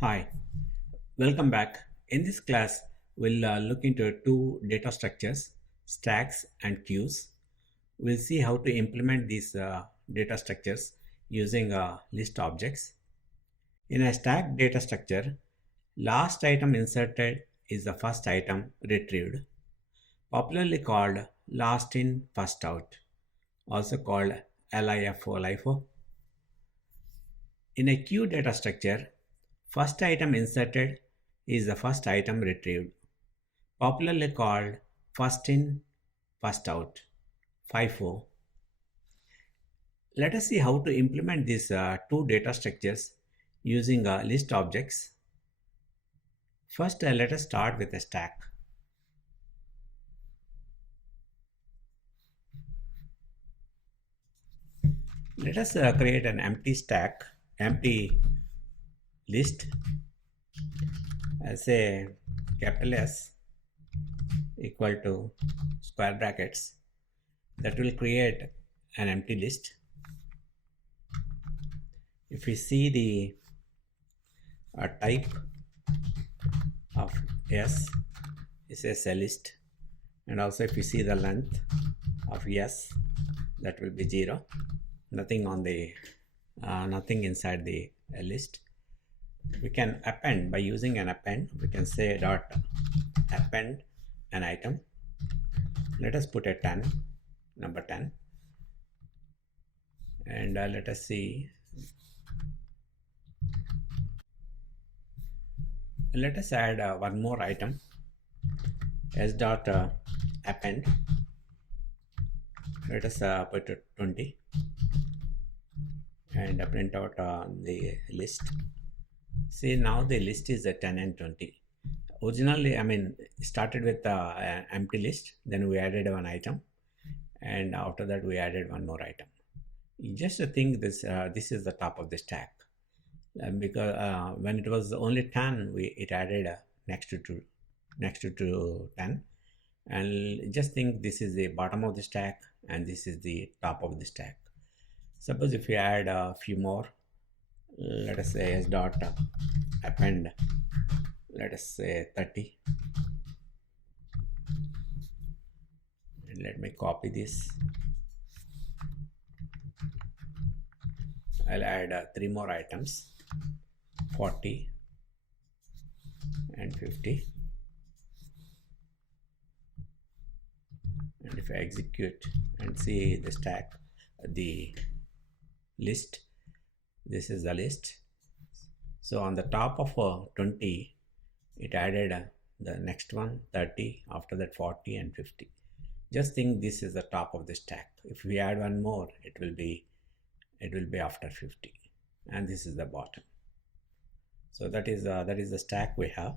Hi, welcome back. In this class, we'll look into two data structures, stacks and queues. We'll see how to implement these data structures using list objects. In a stack data structure, last item inserted is the first item retrieved, popularly called last in, first out, also called LIFO. In a queue data structure, first item inserted is the first item retrieved, popularly called first in, first out, FIFO. Let us see how to implement these two data structures using list objects. First, let us start with a stack. Let us create an empty stack, empty list as a capital S equal to square brackets. That will create an empty list. If we see the type of S, it says a list, and also if you see the length of S, that will be 0. Nothing on the nothing inside the list. We can append by using an append. We can say dot append an item. Let us put a 10, number 10, and let us see. Let us add one more item, s dot append. Let us put 20 and print out the list. See, now the list is 10 and 20. Originally, started with an empty list, then we added one item, and after that we added one more item. You just think this is the top of the stack, because when it was only 10, it added next to 10, and just think this is the bottom of the stack and this is the top of the stack. Suppose if we add a few more, let us say s dot append, let us say 30, and let me copy this. I'll add 3 more items, 40 and 50, and if I execute and see the stack, the list, this is the list. So on the top of 20, it added the next one 30, after that 40 and 50. Just think this is the top of the stack. If we add one more, it will be after 50, and this is the bottom. So that is the stack we have.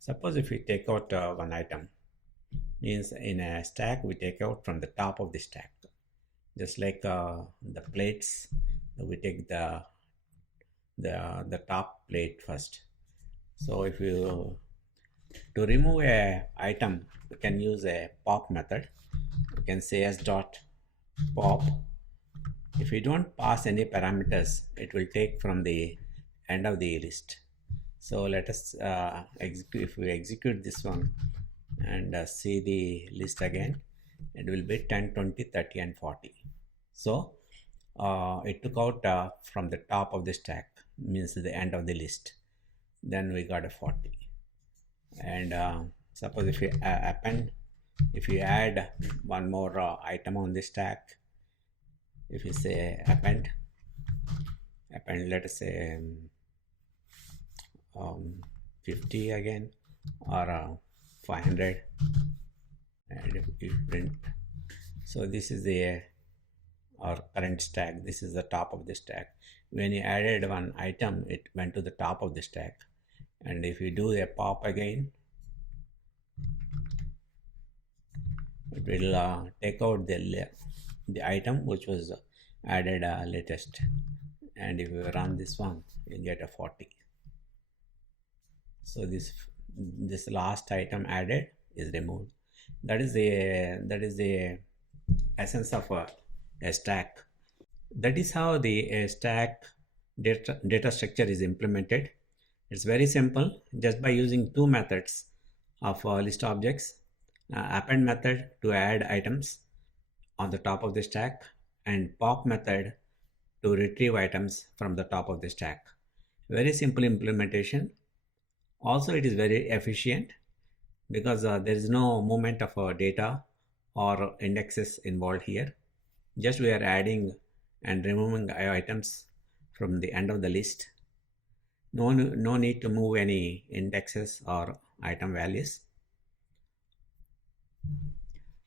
Suppose if we take out one item, means in a stack we take out from the top of the stack, just like the plates, we take the top plate first. So if you to remove a item, we can use a pop method. We can say s dot pop. If we don't pass any parameters, it will take from the end of the list. So let us execute. If we execute this one and see the list again, it will be 10, 20, 30 and 40. So it took out from the top of the stack, means the end of the list. Then we got a 40. And suppose if we append, if you add one more item on the stack, if you say append, let us say 50 again, or 500, and if we print, so this is our current stack. This is the top of the stack. When you added one item, it went to the top of the stack, and if you do a pop again, it will take out the item which was added latest, and if you run this one, you get a 40. So this last item added is removed. That is the essence of a stack. That is how the stack data structure is implemented. It's very simple. Just by using two methods of list objects, append method to add items on the top of the stack, and pop method to retrieve items from the top of the stack. Very simple implementation. Also, it is very efficient because there is no movement of data or indexes involved here. Just we are adding and removing items from the end of the list. No need to move any indexes or item values.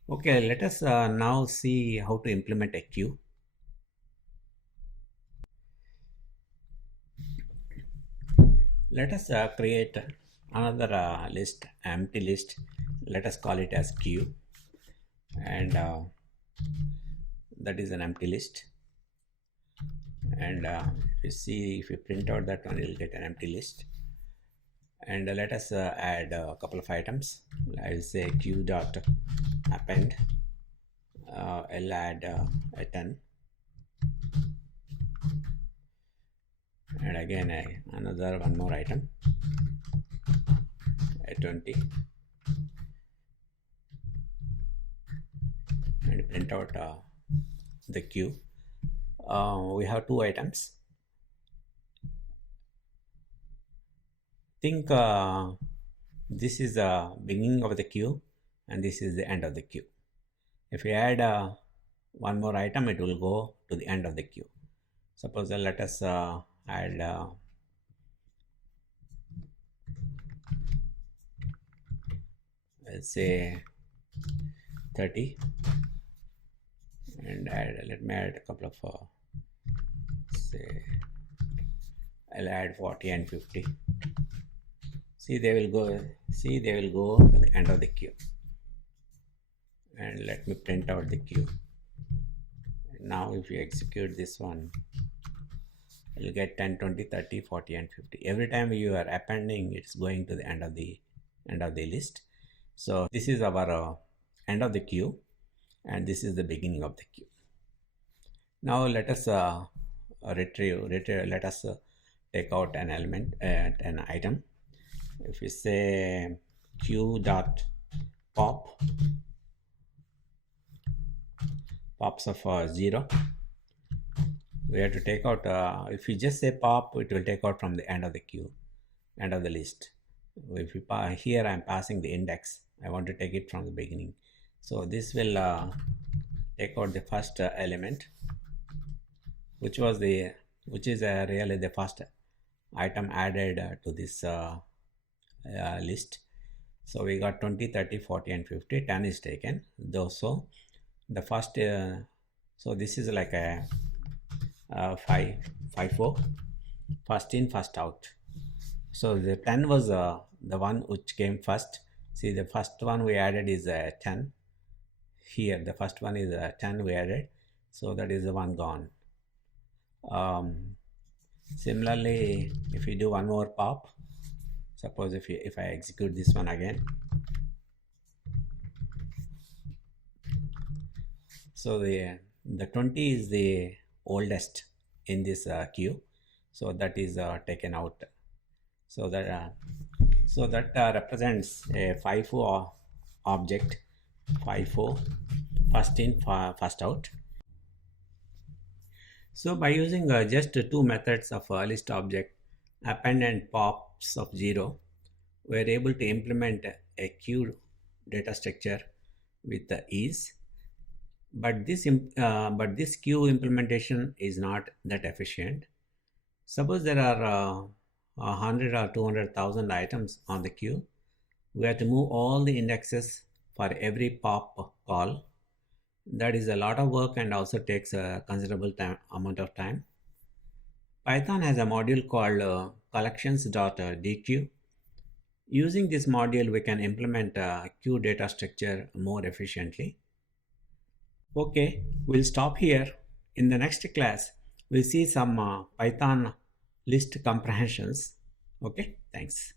Okay, let us now see how to implement a queue. Let us create another list, empty list. Let us call it as queue, and that is an empty list. And if you print out that one, you'll get an empty list. And let us add a couple of items. I will say queue dot append. I'll add a 10, and again another one more item, a 20, and print out the queue. We have two items. Think this is the beginning of the queue and this is the end of the queue. If we add one more item, it will go to the end of the queue. Suppose let us add let's say 30, and let me add a couple of say I'll add 40 and 50. See, they will go to the end of the queue. And let me print out the queue. Now if you execute this one, you'll get 10, 20, 30, 40 and 50. Every time you are appending, it's going to the end of the list. So this is our end of the queue, and this is the beginning of the queue. Now let us retrieve. Let us take out an element, an item. If we say queue dot pop, pops of 0, we have to take out. If you just say pop, it will take out from the end of the queue, end of the list. If you here I'm passing the index, I want to take it from the beginning. So this will take out the first element, which is really the first item added to this list. So we got 20, 30, 40 and 50. 10 is taken. So the first so this is like a 5, 4, first in, first out. So the 10 was the one which came first. See, the first one we added is 10. Here the first one is 10 we added, so that is the one gone. Similarly, if you do one more pop, suppose if I execute this one again, so the 20 is the oldest in this queue, so that is taken out. So that represents a FIFO object, FIFO, first in, first out. So by using just two methods of list object, append and pops of 0, we are able to implement a queue data structure with ease. But this queue implementation is not that efficient. Suppose there are 100 or 200,000 items on the queue. We have to move all the indexes for every pop call. That is a lot of work and also takes a considerable amount of time. Python has a module called collections.dq. Using this module, we can implement a queue data structure more efficiently. Okay, we'll stop here. In the next class, we'll see some Python list comprehensions. Okay, thanks.